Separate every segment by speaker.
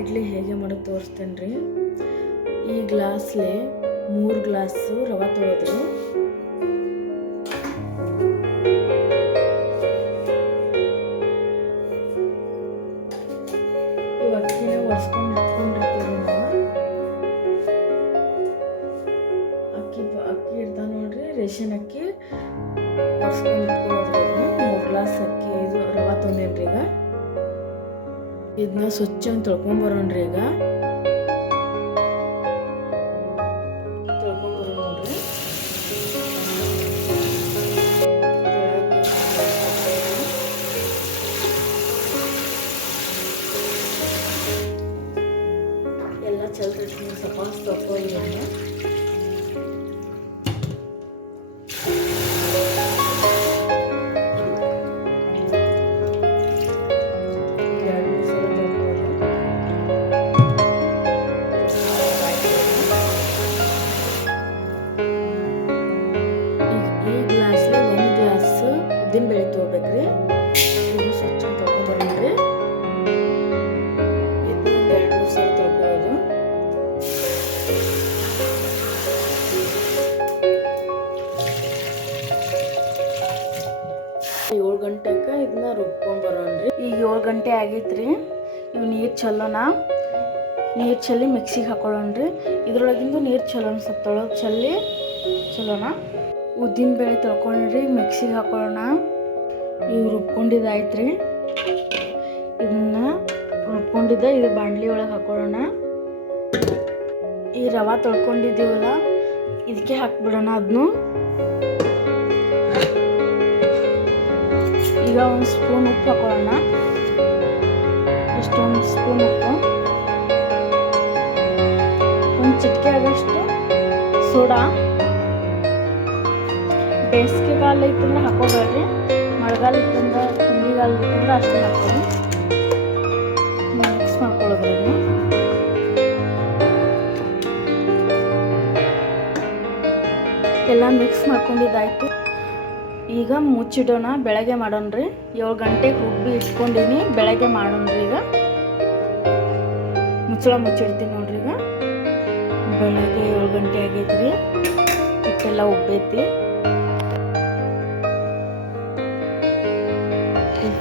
Speaker 1: ಇಡ್ಲಿ ಹೇಗೆ ಮಾಡೋದು ತೋರಿಸ್ತೇನೆ ರೀ. ಈ ಗ್ಲಾಸ್ಲೆ ಮೂರು ಗ್ಲಾಸು ರವೆ ತೊಳೆದ್ರಿ ಇವು ಅಕ್ಕಿನ ಒಡ್ಸ್ಕೊಂಡು ಇಟ್ಕೊಂಡಿರ್ತೀವಿ ನಾವು. ಅಕ್ಕಿ ಅಕ್ಕಿ ಇರ್ತಾವ ನೋಡ್ರಿ, ರೇಷನ್ ಅಕ್ಕಿ ಇದನ್ನ ಸ್ವಚ್ಛ ತೊಳ್ಕೊಂಬರೋಣ್ರಿ ಈಗ. ಎಲ್ಲ ಚಲ್ತೈತಿ ಸ್ವಲ್ಪ ತೊಳ್ಕೊಳ್ಳೋಣ ಇದು ಸ್ವಚ್ಛ ತೊಗೊಂಡ್ಬರೋಣ್ರಿ ಇದು ಎರಡು ಮೂರು ಸಲ ತೊಳ್ಕೊಳ್ಳೋದು ಏಳು ಗಂಟೆಗೆ ಇದನ್ನ ರುಬ್ಕೊಂಡ್ ಬರೋಣ್ರಿ ಈಗ ಏಳು ಗಂಟೆ ಆಗೈತ್ರಿ ಇವು ನೀರು ಚಲ್ಲೋಣ ನೀರು ಚೆಲ್ಲಿ ಮಿಕ್ಸಿಗೆ ಹಾಕೊಳ್ಳೋಣ್ರಿ ಇದ್ರೊಳಗಿಂದು ನೀರು ಚಲೋ ಸ್ವಲ್ಪ ಚಲ್ಲಿ ಚೆಲ್ಲಿ ಚಲೋಣ ಉದ್ದಿನ ಬೇಳೆ ತೊಳ್ಕೊಂಡ್ರಿ, ಮಿಕ್ಸಿಗೆ ಹಾಕೊಳ್ಳೋಣ. ಇವು ರುಬ್ಕೊಂಡಿದ್ದಾಯ್ತು ಇದನ್ನ ರುಬ್ಕೊಂಡಿದ್ದ ಇದು ಬಾಂಡ್ಲಿ ಒಳಗೆ ಹಾಕೊಳ್ಳೋಣ. ಈ ರವೆ ತೊಳ್ಕೊಂಡಿದ್ದೀವಲ್ಲ ಇದಕ್ಕೆ ಹಾಕ್ಬಿಡೋಣ ಅದನ್ನು ಈಗ ಒಂದು ಸ್ಪೂನ್ ಉಪ್ಪು ಹಾಕೊಳ್ಳೋಣ. ಇಷ್ಟೊಂದು ಸ್ಪೂನ್ ಉಪ್ಪು. ಒಂದು ಚಿಟಿಕೆ ಆಗೋಷ್ಟು ಸೋಡಾ. ಬೇಸಿಗೆ ಕಾಲ ಇತ್ತಂದ್ರೆ ಹಾಕೋಬೇಡ್ರಿ. ಮಳೆಗಾಲ ಇತ್ತಂದ್ರೆ ಅಷ್ಟು ಹಾಕೊಳ್ಳಿ ಮಿಕ್ಸ್ ಮಾಡ್ಕೊಳ್ಳೋದ್ರಿ ಇದನ್ನ. ಎಲ್ಲ ಮಿಕ್ಸ್ ಮಾಡ್ಕೊಂಡಿದ್ದಾಯ್ತು. ಈಗ ಮುಚ್ಚಿಡೋಣ, ಬೆಳಗ್ಗೆ ಮಾಡೋಣ್ರಿ. ಏಳು ಗಂಟೆಗೆ ರುಬ್ಬಿ ಇಟ್ಕೊಂಡಿನಿ, ಬೆಳಗ್ಗೆ ಮಾಡೋಣ್ರಿ ಈಗ. ಮುಚ್ಚಳ ಮುಚ್ಚಿಡ್ತೀನಿ ನೋಡ್ರಿ ಈಗ. ಬೆಳಗ್ಗೆ ಏಳು ಗಂಟೆ ಆಗೈತ್ರಿ. ಹಿಟ್ಟೆಲ್ಲ ಉಬ್ಬೈತಿ.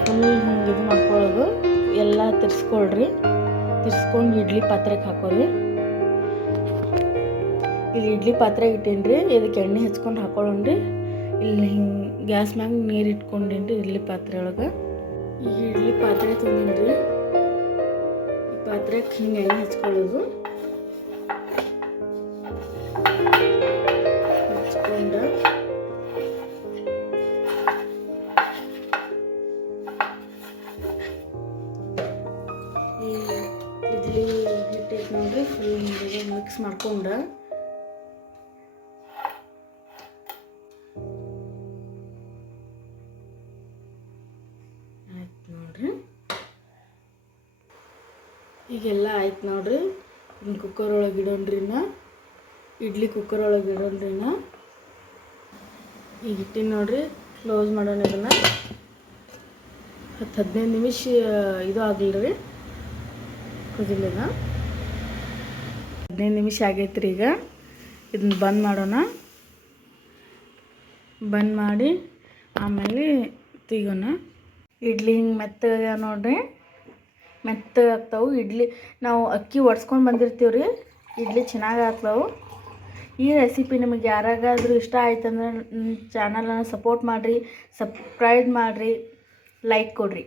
Speaker 1: ಫುಲ್ ಹಿಂಗೆ ಇದು ಮಾಡ್ಕೊಳ್ಳೋದು ಎಲ್ಲ ತಿರ್ಸ್ಕೊಳ್ರಿ. ತಿರ್ಸ್ಕೊಂಡು ಇಡ್ಲಿ ಪಾತ್ರೆಗೆ ಹಾಕೋರಿ. ಇಲ್ಲಿ ಇಡ್ಲಿ ಪಾತ್ರೆ ಇಟ್ಟೇನ್ರಿ ಇದಕ್ಕೆ ಎಣ್ಣೆ ಹಚ್ಕೊಂಡು ಹಾಕೊಳ್ಳೋಣ್ರಿ. ಇಲ್ಲಿ ಹಿಂಗೆ ಗ್ಯಾಸ್ ಮ್ಯಾಗ ನೀರು ಇಟ್ಕೊಂಡೇನ್ರಿ ಇಡ್ಲಿ ಪಾತ್ರೆ ಒಳಗೆ. ಈ ಇಡ್ಲಿ ಪಾತ್ರೆ ತೊಗೊಂಡೇನ್ರಿ ಈ ಪಾತ್ರೆಗೆ ಹಿಂಗೆ ಎಣ್ಣೆ ಹಚ್ಕೊಳ್ಳೋದು. ಹಿಂಗೆ ಮಿಕ್ಸ್ ಮಾಡ್ಕೊಂಡು. ಆಯ್ತು ನೋಡ್ರಿ. ಈಗೆಲ್ಲ ಆಯ್ತು ನೋಡ್ರಿ. ಇನ್ನು ಕುಕ್ಕರ್ ಒಳಗೆ ಇಡೋಣ್ರಿ ನಾ ಇಡ್ಲಿ ಕುಕ್ಕರ್ ಒಳಗೆ ಇಡೋಣ್ರಿ ನಾ ಈಗ ಇಟ್ಟಿನ ನೋಡ್ರಿ. ಕ್ಲೋಸ್ ಮಾಡೋಣ ಇದನ್ನು. ಹತ್ತು ಹದಿನೈದು ನಿಮಿಷ, ಇದು ಆಗಲ್ರಿ ಕುದಿಲಿನ. ಹದಿನೈದು ನಿಮಿಷ ಆಗೈತ್ರಿ ಈಗ. ಇದನ್ನ ಬಂದ್ ಮಾಡೋಣ. ಬಂದ್ ಮಾಡಿ ಆಮೇಲೆ ತೆಗೋಣ ಇಡ್ಲಿ ಹಿಂಗೆ ಮೆತ್ತಗೆ ನೋಡ್ರಿ. ಮೆತ್ತಗೆ ಆಗ್ತಾವೆ. ಇಡ್ಲಿ ನಾವು ಅಕ್ಕಿ ಒಡ್ಸ್ಕೊಂಡು ಬಂದಿರ್ತೀವಿ ರೀ. ಇಡ್ಲಿ ಚೆನ್ನಾಗಿ ಆಗ್ತಾವೆ. ಈ ರೆಸಿಪಿ ನಿಮಗೆ ಯಾರಾಗಾದರೂ ಇಷ್ಟ ಆಯ್ತಂದ್ರೆ ಚಾನಲನ್ನು ಸಪೋರ್ಟ್ ಮಾಡಿರಿ. ಸಬ್ಸ್ಕ್ರೈಬ್ ಮಾಡಿರಿ. ಲೈಕ್ ಕೊಡಿರಿ.